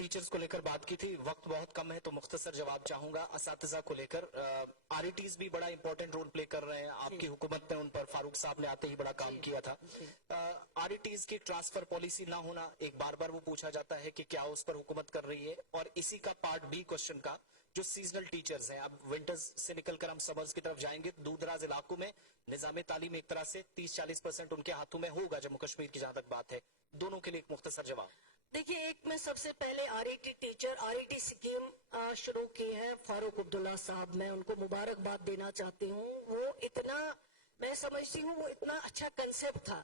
Teachers को लेकर बात की थी, वक्त बहुत कम है तो मुख्तसर जवाब चाहूंगा। اساتذہ को लेकर RETs भी बड़ा इंपॉर्टेंट रोल प्ले कर रहे हैं, आपकी हुकूमत ने उन पर फारूक साहब ने आते ही बड़ा काम किया था। RETs की ट्रांसफर पॉलिसी ना होना, एक बार बार वो पूछा जाता है कि क्या उस पर हुकूमत कर रही है। और इसी का पार्ट बी क्वेश्चन का, जो सीजनल टीचर्स हैं, अब विंटर्स से निकलकर हम समर्स की तरफ जाएंगे, दूर दराज इलाकों में निजाम तालीम एक तरह से 30-40% उनके हाथों में होगा जम्मू कश्मीर की जहां तक बात है। दोनों के लिए एक मुख्तसर जवाब। देखिए, एक मैं सबसे पहले RET स्कीम शुरू की है फारूक अब्दुल्ला साहब, मैं उनको मुबारकबाद देना चाहती हूँ। वो इतना, मैं समझती हूँ वो इतना अच्छा कंसेप्ट था।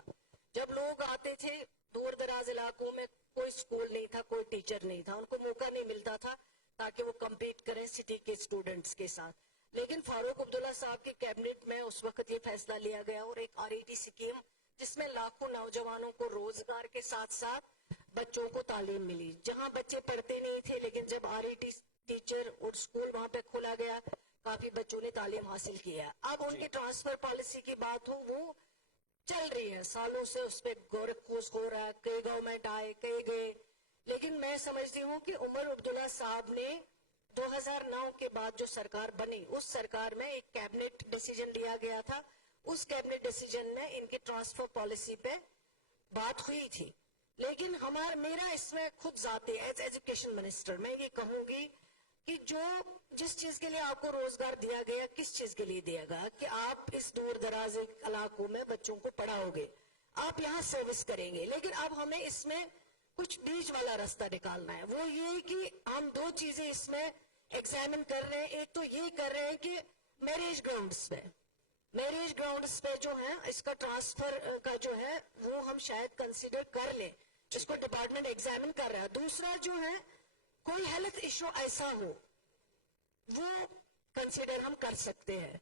जब लोग आते थे दूर दराज इलाकों में, कोई स्कूल नहीं था, कोई टीचर नहीं था, उनको मौका नहीं मिलता था ताकि वो कम्पीट करें सिटी के स्टूडेंट्स के साथ। लेकिन फारूक अब्दुल्ला साहब की कैबिनेट में उस वक्त ये फैसला लिया गया और एक RET स्कीम जिसमें लाखों नौजवानों को रोजगार के साथ साथ बच्चों को तालीम मिली। जहां बच्चे पढ़ते नहीं थे, लेकिन जब RET टीचर और स्कूल वहां पे खोला गया, काफी बच्चों ने तालीम हासिल किया। अब उनकी ट्रांसफर पॉलिसी की बात हो, वो चल रही है, सालों से उस पर गौर खोज हो रहा है, कई गवर्नमेंट आए, कई गए। लेकिन मैं समझती हूँ कि उमर अब्दुल्ला साहब ने 2009 के बाद जो सरकार बनी, उस सरकार में एक कैबिनेट डिसीजन लिया गया था। उस कैबिनेट डिसीजन में इनकी ट्रांसफर पॉलिसी पे बात हुई थी। लेकिन मेरा इसमें खुद जाती एज एजुकेशन मिनिस्टर मैं ये कहूंगी कि जिस चीज के लिए आपको रोजगार दिया गया, किस चीज के लिए दिया गया कि आप इस दूर दराज इलाकों में बच्चों को पढ़ाओगे, आप यहाँ सर्विस करेंगे। लेकिन अब हमें इसमें कुछ बीच वाला रास्ता निकालना है। वो ये कि हम दो चीजें इसमें एग्जामिन कर रहे हैं। एक तो ये कर रहे हैं कि मैरिज ग्राउंड्स पे जो है इसका ट्रांसफर का जो है वो हम शायद कंसीडर कर लें, जिसको डिपार्टमेंट एग्जामिन कर रहा है। दूसरा जो है, कोई हेल्थ इश्यू ऐसा हो, वो कंसीडर हम कर सकते हैं।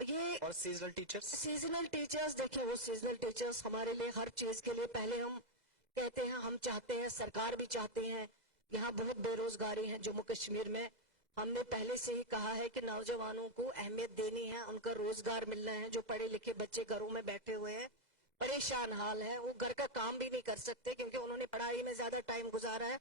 ये और सीजनल टीचर्स, देखिए, वो सीजनल टीचर्स हमारे लिए हर चीज के लिए पहले हम कहते हैं, हम चाहते हैं, सरकार भी चाहते हैं। यहाँ बहुत बेरोजगारी है जम्मू कश्मीर में। हमने पहले से ही कहा है कि नौजवानों को अहमियत देनी है, उनका रोजगार मिलना है। जो पढ़े लिखे बच्चे घरों में बैठे हुए हैं, परेशान हाल है, वो घर का काम भी नहीं कर सकते क्योंकि उन्होंने पढ़ाई में ज्यादा टाइम गुजारा है,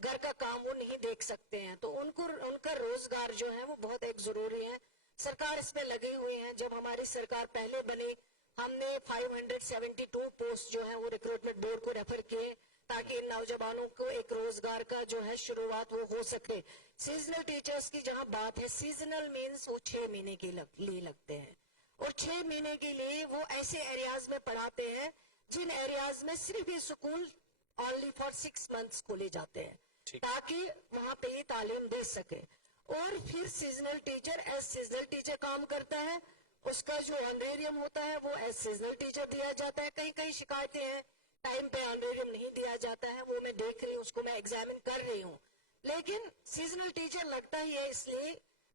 घर का काम वो नहीं देख सकते हैं। तो उनका रोजगार जो है वो बहुत एक जरूरी है। सरकार इसमें लगी हुई है। जब हमारी सरकार पहले बनी, हमने 572 पोस्ट जो है वो रिक्रूटमेंट बोर्ड को रेफर किए ताकि इन नौजवानों को एक रोजगार का जो है शुरुआत वो हो सके। सीजनल टीचर्स की जहाँ बात है, सीजनल मीन्स वो 6 महीने के लिए लगते हैं, और 6 महीने के लिए वो ऐसे एरियाज में पढ़ाते हैं जिन एरियाज में सिर्फ ये स्कूल ओनली फॉर 6 मंथ्स खोले जाते हैं, ताकि वहां पे ये तालीम दे सके। और फिर सीजनल टीचर काम करता है, उसका जो ऑनरेरियम होता है वो एज सीजनल टीचर दिया जाता है। कई शिकायतें हैं, टाइम पे ऑनरेरियम नहीं दिया जाता है, वो मैं देख रही हूँ, उसको मैं एग्जामिन कर रही हूँ। लेकिन सीजनल टीचर लगता ही है इसलिए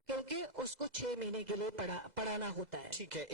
क्योंकि उसको 6 महीने के लिए पढ़ाना होता है। ठीक है।